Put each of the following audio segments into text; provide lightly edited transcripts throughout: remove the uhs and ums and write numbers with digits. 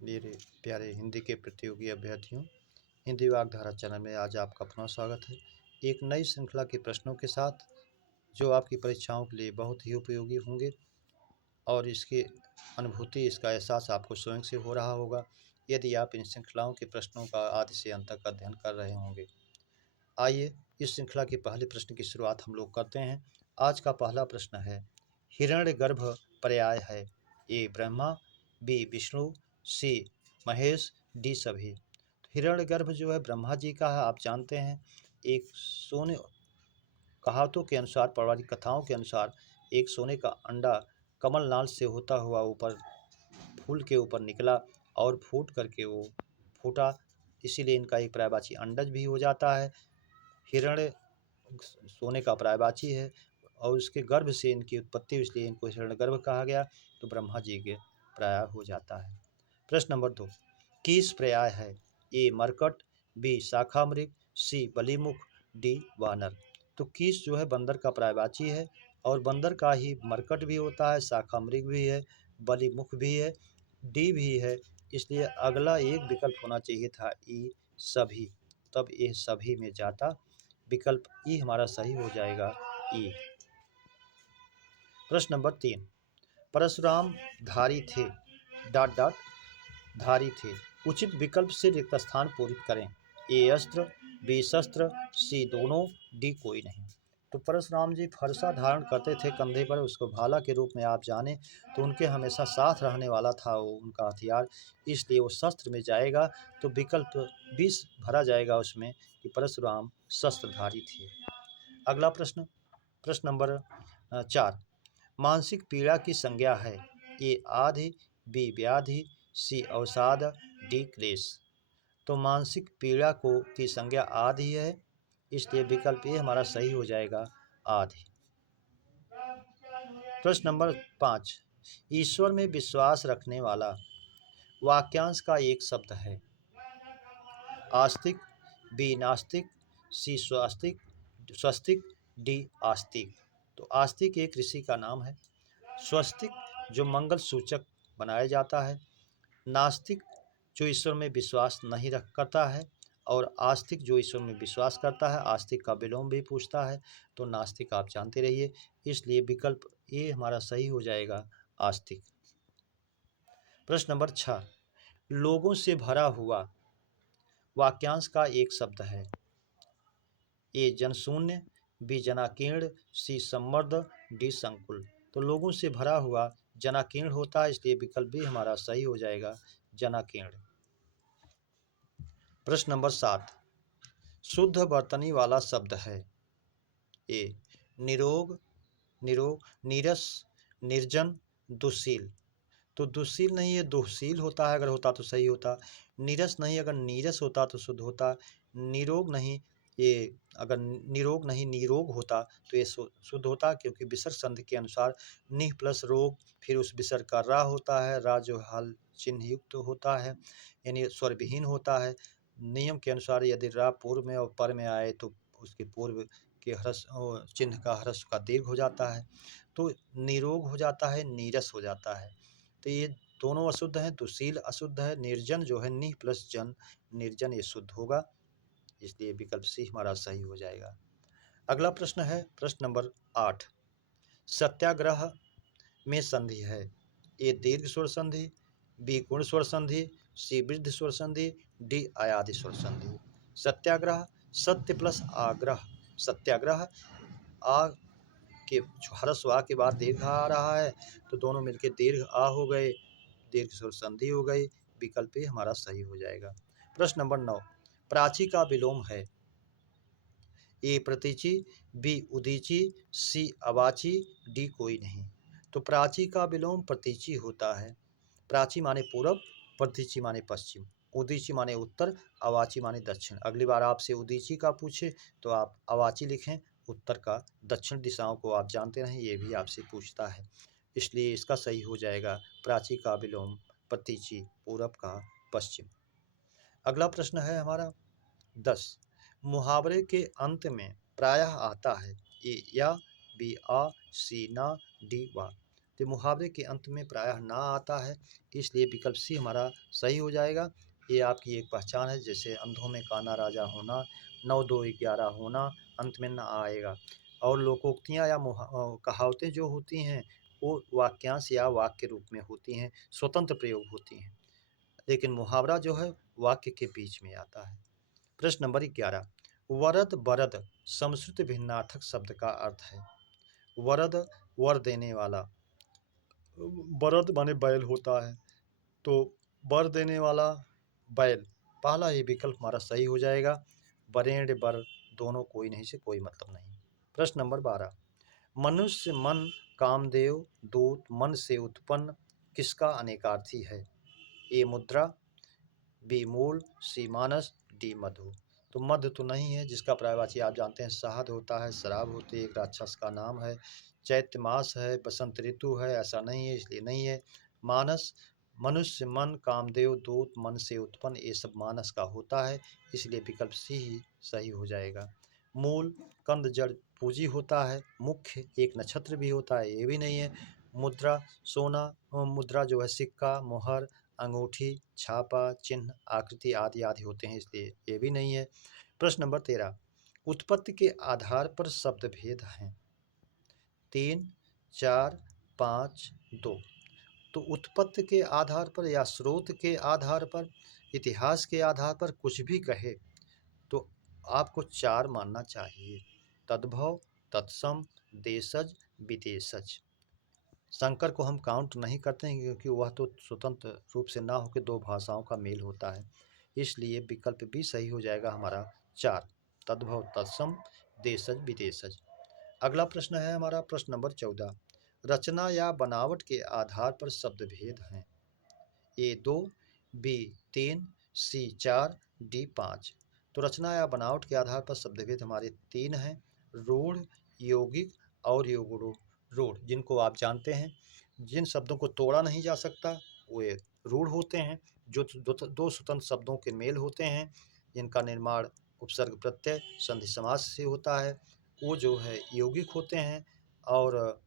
मेरे प्यारे हिंदी के प्रतियोगी अभ्यर्थियों, हिंदी वाग्धारा चैनल में आज आपका पुनः स्वागत है। एक नई श्रृंखला के प्रश्नों के साथ जो आपकी परीक्षाओं के लिए बहुत ही उपयोगी होंगे और इसकी अनुभूति, इसका एहसास आपको स्वयं से हो रहा होगा यदि आप इन श्रृंखलाओं के प्रश्नों का आदि से अंत तक अध्ययन कर रहे होंगे। आइए इस श्रृंखला के पहले प्रश्न की शुरुआत हम लोग करते हैं। आज का पहला प्रश्न है, हिरण्यगर्भ पर्याय है? ए ब्रह्मा, बी विष्णु, सी महेश, डी सभी। तो हिरण्यगर्भ जो है ब्रह्मा जी का है, आप जानते हैं। एक सोने कहावतों के अनुसार, पौराणिक कथाओं के अनुसार, एक सोने का अंडा कमल नाल से होता हुआ ऊपर फूल के ऊपर निकला और फूट करके वो फूटा, इसीलिए इनका एक पर्यायवाची अंडज भी हो जाता है। हिरण्य सोने का पर्यायवाची है और उसके गर्भ से इनकी उत्पत्ति, इसलिए इनको हिरण्यगर्भ कहा गया। तो ब्रह्मा जी के पर्याय हो जाता है। प्रश्न नंबर 2, कीस पर्याय है? ए मरकट, बी शाखामृग, सी बलिमुख, डी वानर। तो कीस जो है बंदर का पर्यायवाची है और बंदर का ही मरकट भी होता है, शाखामृग भी है, बलिमुख भी है, डी भी है। इसलिए अगला एक विकल्प होना चाहिए था ई सभी, तब ये सभी में जाता। विकल्प ई हमारा सही हो जाएगा, ई। प्रश्न नंबर 3, परशुराम धारी थे डॉट डॉट धारी थे, उचित विकल्प से रिक्त स्थान पूरित करें। ए अस्त्र, बी शस्त्र, सी दोनों, डी कोई नहीं। तो परशुराम जी फरसा धारण करते थे कंधे पर, उसको भाला के रूप में आप जाने तो उनके हमेशा साथ रहने वाला था वो उनका हथियार, इसलिए वो शस्त्र में जाएगा। तो विकल्प 20 भरा जाएगा उसमें कि परशुराम शस्त्रधारी थे। अगला प्रश्न, प्रश्न नंबर 4, मानसिक पीड़ा की संज्ञा है? ए आधि, बी व्याधि, सी अवसाद, डी क्लेश। तो मानसिक पीड़ा को की संज्ञा आधि है, इसलिए विकल्प ए हमारा सही हो जाएगा, आधि। प्रश्न नंबर 5, ईश्वर में विश्वास रखने वाला वाक्यांश का एक शब्द है? आस्तिक, बी नास्तिक, सी स्वास्तिक स्वस्तिक, डी आस्तिक। तो आस्तिक एक ऋषि का नाम है, स्वस्तिक जो मंगल सूचक बनाया जाता है, नास्तिक जो ईश्वर में विश्वास नहीं रख करता है, और आस्तिक जो ईश्वर में विश्वास करता है। आस्तिक का विलोम भी पूछता है, तो नास्तिक आप जानते रहिए, इसलिए विकल्प ए हमारा सही हो जाएगा, आस्तिक। प्रश्न नंबर 6, लोगों से भरा हुआ वाक्यांश का एक शब्द है? ए जनशून्य, बी जनाकीर्ण, सी सम्मर्द, डी संकुल। तो लोगों से भरा हुआ जनाकीर्ण होता है, इसलिए विकल्प भी हमारा सही हो जाएगा, जनाकीर्ण। प्रश्न नंबर 7, शुद्ध वर्तनी वाला शब्द है? ए निरोग, नीरस, निर्जन, दुशील। तो दुशील नहीं है, दुशील होता है, अगर होता तो सही होता। नीरस नहीं, अगर नीरस होता तो शुद्ध होता। निरोग नहीं, ये अगर निरोग नहीं निरोग होता तो ये शुद्ध होता, क्योंकि विसर्ग संधि के अनुसार निह प्लस रोग, फिर उस विसर्ग का रा होता है, रा जो हल चिन्ह युक्त होता है, यानी स्वरविहीन होता है। नियम के अनुसार यदि रा पूर्व में और पर में आए तो उसके पूर्व के ह्रस्व चिन्ह का ह्रस्व का दीर्घ हो जाता है, तो निरोग हो जाता है, नीरस हो जाता है। तो ये दोनों अशुद्ध हैं, दुशील अशुद्ध है, निर्जन जो है निह प्लस जन, निर्जन ये शुद्ध होगा, इसलिए विकल्प सी हमारा सही हो जाएगा। अगला प्रश्न है प्रश्न नंबर 8, सत्याग्रह में संधि है? ए दीर्घ स्वर संधि, बी गुण स्वर संधि, सी वृद्ध स्वर संधि, डी आयादि स्वर संधि। सत्याग्रह सत्य प्लस आग्रह, सत्याग्रह आ के ह्रस्व आ के बाद दीर्घ आ रहा है, तो दोनों मिलके दीर्घ आ हो गए, दीर्घ स्वर संधि हो गई, विकल्प ए हमारा सही हो जाएगा। प्रश्न नंबर 9, प्राची का विलोम है? ए प्रतीचि, बी उदीची, सी अवाची, डी कोई नहीं। तो प्राची का विलोम प्रतीचि होता है। प्राची माने पूरब, प्रतीचि माने पश्चिम, उदीची माने उत्तर, अवाची माने दक्षिण। अगली बार आपसे उदीची का पूछे तो आप अवाची लिखें, उत्तर का दक्षिण दिशाओं को आप जानते रहें, ये भी आपसे पूछता है, इसलिए इसका सही हो जाएगा प्राची का विलोम प्रतीचि, पूरब का पश्चिम। अगला प्रश्न है हमारा 10, मुहावरे के अंत में प्रायः आता है? ए या, बी आ, सी ना, डी वा। तो मुहावरे के अंत में प्रायः ना आता है, इसलिए विकल्प सी हमारा सही हो जाएगा। ये आपकी एक पहचान है, जैसे अंधों में काना राजा होना, 9 2 11 होना, अंत में ना आएगा। और लोकोक्तियाँ या कहावतें जो होती हैं वो वाक्यांश या वाक्य के रूप में होती हैं, स्वतंत्र प्रयोग होती हैं, लेकिन मुहावरा जो है वाक्य के बीच में आता है। प्रश्न नंबर 11, वरद बरद समश्रुत भिन्नार्थक शब्द का अर्थ है। वरद वर देने वाला, बरद माने बैल होता है, तो वर देने वाला बैल, पहला ही विकल्प हमारा सही हो जाएगा। बरेंड बर दोनों कोई नहीं से कोई मतलब नहीं। प्रश्न नंबर 12, मनुष्य मन कामदेव दूत मन से उत्पन्न किसका अनेकार्थी है। ए मुद्रा, बी मूल, सी मानस, डी मधु। तो मधु तो नहीं है, जिसका पर्यायवाची आप जानते हैं शहद होता है, शराब होती है, एक राक्षस का नाम है। चैत्र मास है, बसंत ऋतु है, ऐसा नहीं है, इसलिए नहीं है। मानस, मनुष्य मन कामदेव दूत मन से उत्पन्न, ये सब मानस का होता है, इसलिए विकल्प सी ही सही हो जाएगा। मूल कंद जड़ पूंजी होता है, मुख्य एक नक्षत्र भी होता है, ये भी नहीं है। मुद्रा सोना, मुद्रा जो है सिक्का, मोहर, अंगूठी, छापा, चिन्ह, आकृति आदि आदि होते हैं, इसलिए ये भी नहीं है। प्रश्न नंबर 13, उत्पत्ति के आधार पर शब्द भेद हैं। 3 4 5 2। तो उत्पत्ति के आधार पर या स्रोत के आधार पर, इतिहास के आधार पर कुछ भी कहे तो आपको 4 मानना चाहिए। तद्भव, तत्सम, देशज, विदेशज। शंकर को हम काउंट नहीं करते हैं, क्योंकि वह तो स्वतंत्र रूप से ना होकर दो भाषाओं का मेल होता है, इसलिए विकल्प भी सही हो जाएगा हमारा 4, तद्भव, तत्सम, देशज, विदेशज। अगला प्रश्न है हमारा प्रश्न नंबर 14, रचना या बनावट के आधार पर शब्द भेद हैं। ए 2, बी 3, सी 4, डी 5। तो रचना या बनावट के आधार पर शब्द भेद हमारे 3 हैं, रूढ़, यौगिक और रूढ़, जिनको आप जानते हैं। जिन शब्दों को तोड़ा नहीं जा सकता वे रूढ़ होते हैं, जो दो स्वतंत्र शब्दों के मेल होते हैं, जिनका निर्माण उपसर्ग प्रत्यय संधि समास से होता है, वो जो है यौगिक होते हैं। और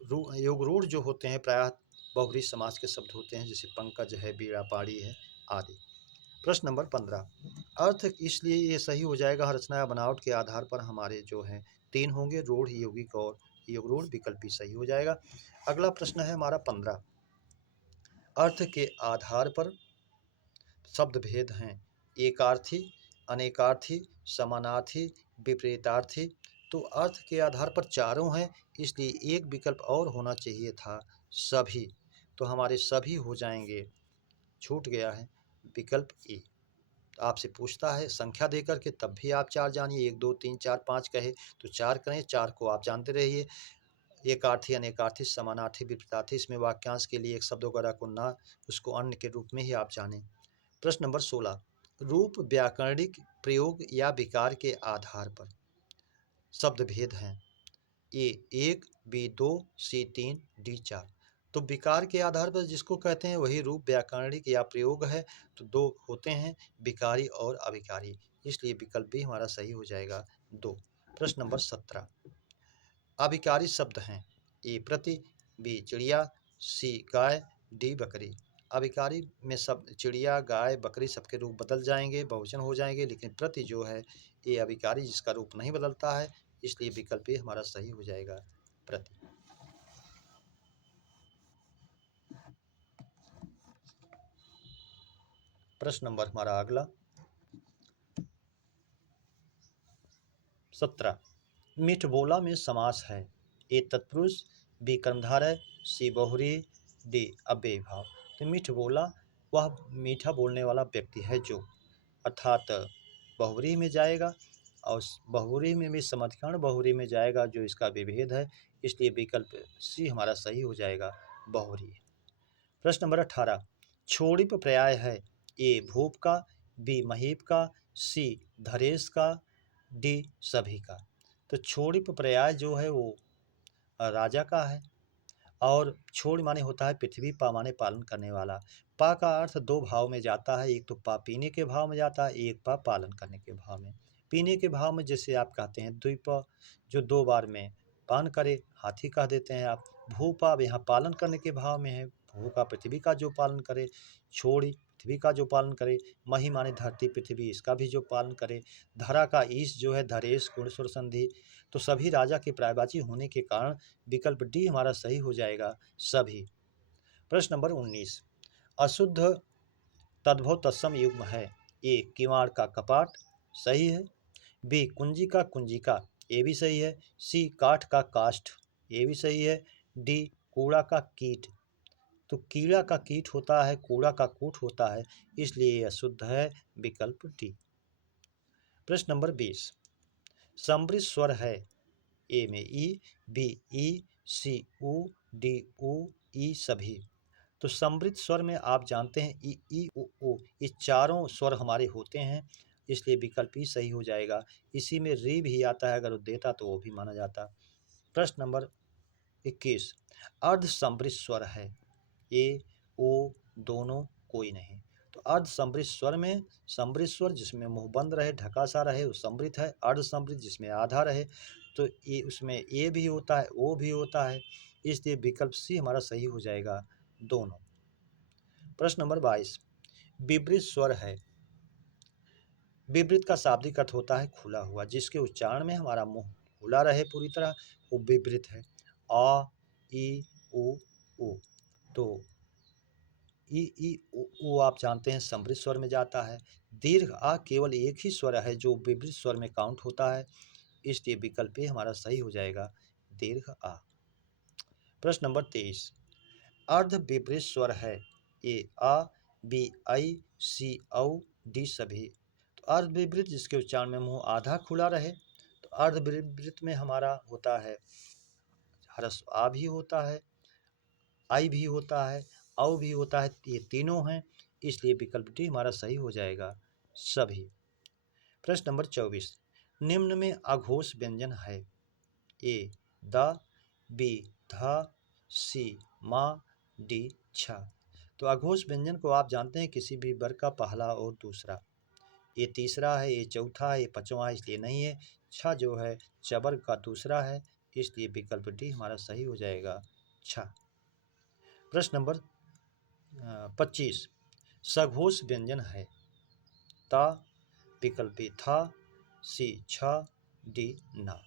योगरूढ़ जो होते हैं प्रायः बहुब्री समास के शब्द होते हैं, जैसे पंकज है, बीड़ा पाड़ी है आदि। प्रश्न नंबर 15, अर्थ इसलिए ये सही हो जाएगा, रचना या बनावट के आधार पर हमारे जो है 3 होंगे, रूढ़, यौगिक और योगरूढ़, विकल्प भी सही हो जाएगा। अगला प्रश्न है हमारा 15, अर्थ के आधार पर शब्द भेद हैं। एकार्थी, अनेकार्थी, समानार्थी, विपरीतार्थी। तो अर्थ के आधार पर चारों हैं, इसलिए एक विकल्प और होना चाहिए था, सभी। तो हमारे सभी हो जाएंगे, छूट गया है विकल्प ए। आपसे पूछता है संख्या देकर के, तब भी आप 4 जानिए, 1 2 3 4 5 कहे तो 4 करें, 4 को आप जानते रहिए। एकार्थी, अनेकार्थी, समानार्थी, विपरीतार्थी, इसमें वाक्यांश के लिए एक शब्द वगैरह को ना, उसको अन्य के रूप में ही आप जानें। प्रश्न नंबर 16, रूप व्याकरणिक प्रयोग या विकार के आधार पर शब्द भेद हैं। ए 1, बी 2, सी 3, डी 4। तो विकार के आधार पर जिसको कहते हैं वही रूप व्याकरणिक या प्रयोग है, तो 2 होते हैं, विकारी और अविकारी, इसलिए विकल्प भी हमारा सही हो जाएगा 2। प्रश्न नंबर 17, अविकारी शब्द हैं। ए प्रति, बी चिड़िया, सी गाय, डी बकरी। अविकारी में सब चिड़िया, गाय, बकरी सबके रूप बदल जाएंगे, बहुवचन हो जाएंगे, लेकिन प्रति जो है ये अविकारी, जिसका रूप नहीं बदलता है, इसलिए विकल्प ए हमारा सही हो जाएगा, प्रति। प्रश्न नंबर हमारा अगला 17, मीठ बोला में समास है। ए तत्पुरुष, बी कर्मधारय, सी बहुरी, डी अव्ययी भाव। तो मीठ बोला वह मीठा बोलने वाला व्यक्ति है जो, अर्थात बहुरी में जाएगा, और बहुरी में भी समधिकरण बहुरी में जाएगा, जो इसका विभेद है, इसलिए विकल्प सी हमारा सही हो जाएगा, बहुरी। प्रश्न नंबर 18, छोड़िप पर्याय है। ए भूप का, बी महीप का, सी धरेश का, डी सभी का। तो छोड़िप पर्याय जो है वो राजा का है, और छोड़ माने होता है पृथ्वी, पा माने पालन करने वाला। पा का अर्थ 2 भाव में जाता है, एक तो पा पीने के भाव में जाता है, एक पा पालन करने के भाव में। पीने के भाव में जैसे आप कहते हैं द्वीप, जो 2 बार में स्तनपान करे, हाथी कह देते हैं आप। भूपा अब यहाँ पालन करने के भाव में है, भू का पृथ्वी का जो पालन करे, छोड़ी पृथ्वी का जो पालन करे, मही माने धरती पृथ्वी इसका भी जो पालन करे, धरा का ईश जो है धरेश गुण सुर संधि। तो सभी राजा के प्रायवाची होने के कारण विकल्प डी हमारा सही हो जाएगा, सभी। प्रश्न नंबर 19, अशुद्ध तद्भव तत्सम युग्म है। ए किवाड़ का कपाट, सही है। बी कुंजी का कुंजिका, ये भी सही है। सी काठ का काष्ठ, ये भी सही है। डी कूड़ा का कीट, तो कीड़ा का कीट होता है, कूड़ा का कूट होता है, इसलिए यह अशुद्ध है, विकल्प डी। प्रश्न नंबर 20, समृद्ध स्वर है। ए में ई, बी ई, सी उ, डी उ, ई सभी। तो समृद्ध स्वर में आप जानते हैं ई उ, ये चारों स्वर हमारे होते हैं, इसलिए विकल्प ही सही हो जाएगा। इसी में री भी आता है, अगर वो देता तो वो भी माना जाता। प्रश्न नंबर 21, अर्ध समृद्ध स्वर है। ए ओ दोनों कोई नहीं। तो अर्ध समृद्ध स्वर में समृद्ध स्वर जिसमें मुंह बंद रहे, ढका सा रहे, वो समृद्ध है। अर्ध समृद्ध जिसमें आधा रहे, तो ये उसमें ए भी होता है, ओ भी होता है, इसलिए विकल्प सी हमारा सही हो जाएगा, दोनों। प्रश्न नंबर 22, विवृत स्वर है। विवृत का शाब्दिक अर्थ होता है खुला हुआ, जिसके उच्चारण में हमारा मुंह खुला रहे पूरी तरह, वो विवृत है। आ ई उ। तो ई उ आप जानते हैं समृद्ध स्वर में जाता है। दीर्घ आ केवल एक ही स्वर है जो विवृत स्वर में काउंट होता है, इसलिए विकल्प ए हमारा सही हो जाएगा, दीर्घ आ। प्रश्न नंबर 23, अर्ध विवृत स्वर है। ए आ, बी आई, सी औ, डी सभी। तो अर्ध विवृत जिसके उच्चारण में मुंह आधा खुला रहे, तो अर्ध विवृत में हमारा होता है ह्रस्व आ भी होता है, आई भी होता है, औ भी होता है, ये तीनों हैं, इसलिए विकल्प डी हमारा सही हो जाएगा, सभी। प्रश्न नंबर 24, निम्न में अघोष व्यंजन है। ए द, बी ध, सी मा, डी छ। तो अघोष व्यंजन को आप जानते हैं किसी भी वर्ग का पहला और दूसरा। ये तीसरा है, ये चौथा है, ये पांचवा है, इसलिए नहीं है। छ जो है चवर्ग का दूसरा है, इसलिए विकल्प डी हमारा सही हो जाएगा, छ। प्रश्न नंबर 25, सघोष व्यंजन है। ता, विकल्प ए था, सी छ, डी ना।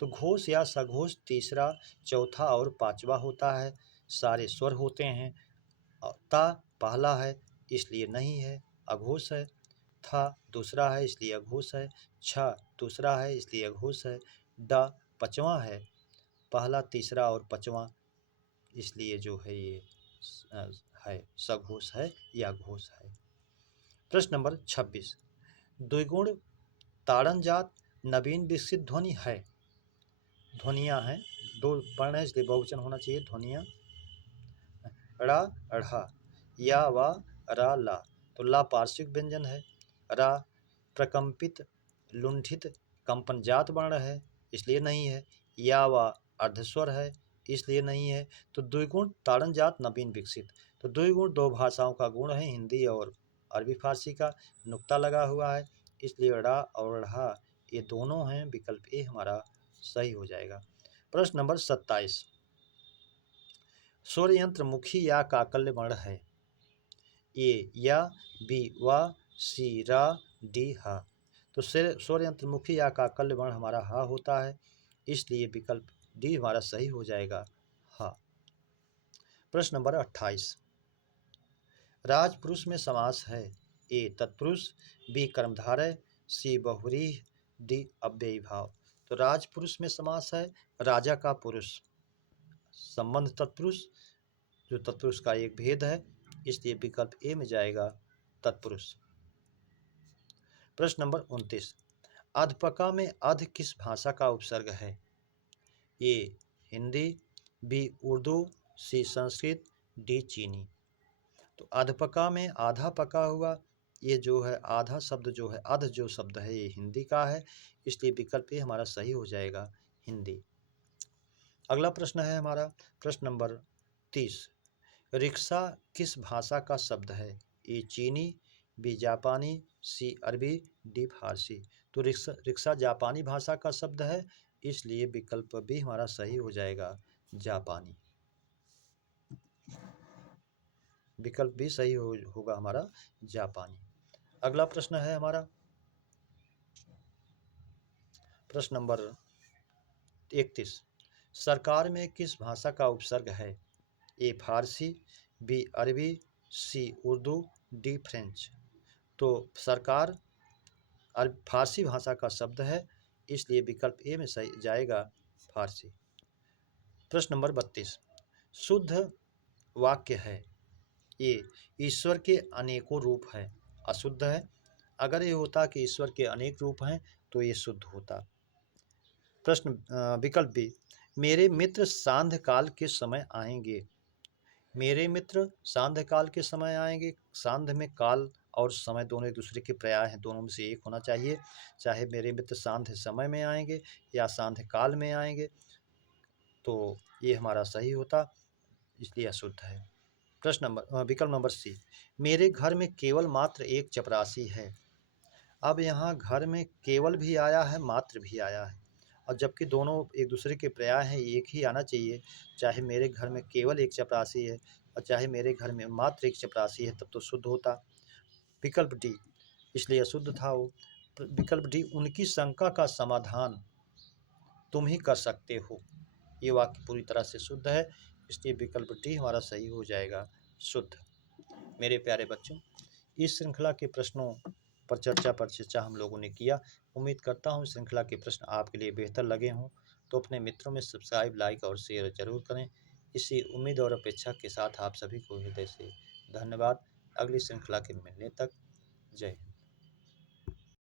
तो घोष या सघोष तीसरा, चौथा और पांचवा होता है, सारे स्वर होते हैं। ता पहला है, इसलिए नहीं है, अघोष है। था दूसरा है, इसलिए अघोष है। छ दूसरा है, इसलिए अघोष है। ड पांचवा है, पहला, तीसरा और पांचवा, इसलिए जो है ये है सघोष है या घोष है। प्रश्न नंबर 26, द्विगुण ताड़न जात नवीन विकसित ध्वनि है। ध्वनियाँ हैं, दो वर्ण है इसलिए बहुवचन होना चाहिए, ध्वनियाँ। रा ढ़ा, या वा रा ला। तो ला पार्श्विक व्यंजन है। रा प्रकंपित लुंठित कंपनजात वर्ण है, इसलिए नहीं है। या वा अर्धस्वर है, इसलिए नहीं है। तो द्विगुण ताड़न जात नवीन विकसित। तो द्विगुण दो भाषाओं का गुण है, हिंदी और अरबी फारसी का, नुक्ता लगा हुआ है, इसलिए ड़ा और ढ़ा ये दोनों हैं, विकल्प ए हमारा सही हो जाएगा। प्रश्न नंबर 27, स्वर यंत्र मुखी या काकल्य वर्ण है। ए या, बी वा, सी रा, डी हा। तो स्वर यंत्र मुखी या काकल्य वर्ण हमारा हा होता है, इसलिए विकल्प डी हमारा सही हो जाएगा, हा। प्रश्न नंबर 28, राजपुरुष में समास है। ए तत्पुरुष, बी कर्मधारय, सी बहुव्रीहि, डी अव्ययी भाव। तो राजपुरुष में समास है, राजा का पुरुष, संबंध तत्पुरुष, जो तत्पुरुष का एक भेद है, इसलिए विकल्प ए में जाएगा, तत्पुरुष। प्रश्न नंबर 29, अध्पका में अध किस भाषा का उपसर्ग है। ए हिंदी, बी उर्दू, सी संस्कृत, डी चीनी। तो अधपका में आधा पका हुआ, ये जो है आधा शब्द जो है, अध जो शब्द है, ये हिंदी का है, इसलिए विकल्प ए हमारा सही हो जाएगा, हिंदी। अगला प्रश्न है हमारा प्रश्न नंबर 30, रिक्शा किस भाषा का शब्द है। ए चीनी, बी जापानी, सी अरबी, डी फारसी। तो रिक्शा जापानी भाषा का शब्द है, इसलिए विकल्प बी हमारा सही हो जाएगा, जापानी। विकल्प बी सही होगा हमारा, जापानी। अगला प्रश्न है हमारा प्रश्न नंबर 31। सरकार में किस भाषा का उपसर्ग है? ए फारसी, बी अरबी, सी उर्दू, डी फ्रेंच। तो सरकार फारसी भाषा का शब्द है, इसलिए विकल्प ए में सही जाएगा, फारसी। प्रश्न नंबर 32। शुद्ध वाक्य है? ए ईश्वर के अनेकों रूप हैं, अशुद्ध है। अगर ये होता कि ईश्वर के अनेक रूप हैं तो ये शुद्ध होता। प्रश्न विकल्प बी, मेरे मित्र सांध्य काल के समय आएंगे। मेरे मित्र सांध्य काल के समय आएंगे। सांध्य में काल और समय दोनों एक दूसरे के पर्याय हैं, दोनों में से एक होना चाहिए। चाहे मेरे मित्र सांध्य समय में आएंगे या सांध्य काल में आएंगे, तो ये हमारा सही होता, इसलिए अशुद्ध है। प्रश्न नंबर विकल्प नंबर सी, मेरे घर में केवल मात्र एक चपरासी है। अब यहाँ घर में केवल भी आया है, मात्र भी आया है, और जबकि दोनों एक दूसरे के पर्याय हैं, एक ही आना चाहिए। चाहे मेरे घर में केवल एक चपरासी है और चाहे मेरे घर में मात्र एक चपरासी है, तब तो शुद्ध होता। विकल्प डी, इसलिए अशुद्ध था वो। विकल्प डी, उनकी शंका का समाधान तुम ही कर सकते हो। ये वाक्य पूरी तरह से शुद्ध है, इसलिए विकल्प डी हमारा सही हो जाएगा, शुद्ध। मेरे प्यारे बच्चों, इस श्रृंखला के प्रश्नों पर चर्चा हम लोगों ने किया। उम्मीद करता हूँ श्रृंखला के प्रश्न आपके लिए बेहतर लगे हों, तो अपने मित्रों में सब्सक्राइब, लाइक और शेयर जरूर करें। इसी उम्मीद और अपेक्षा के साथ आप सभी को हृदय से धन्यवाद। अगली श्रृंखला के मिलने तक, जय हिंद।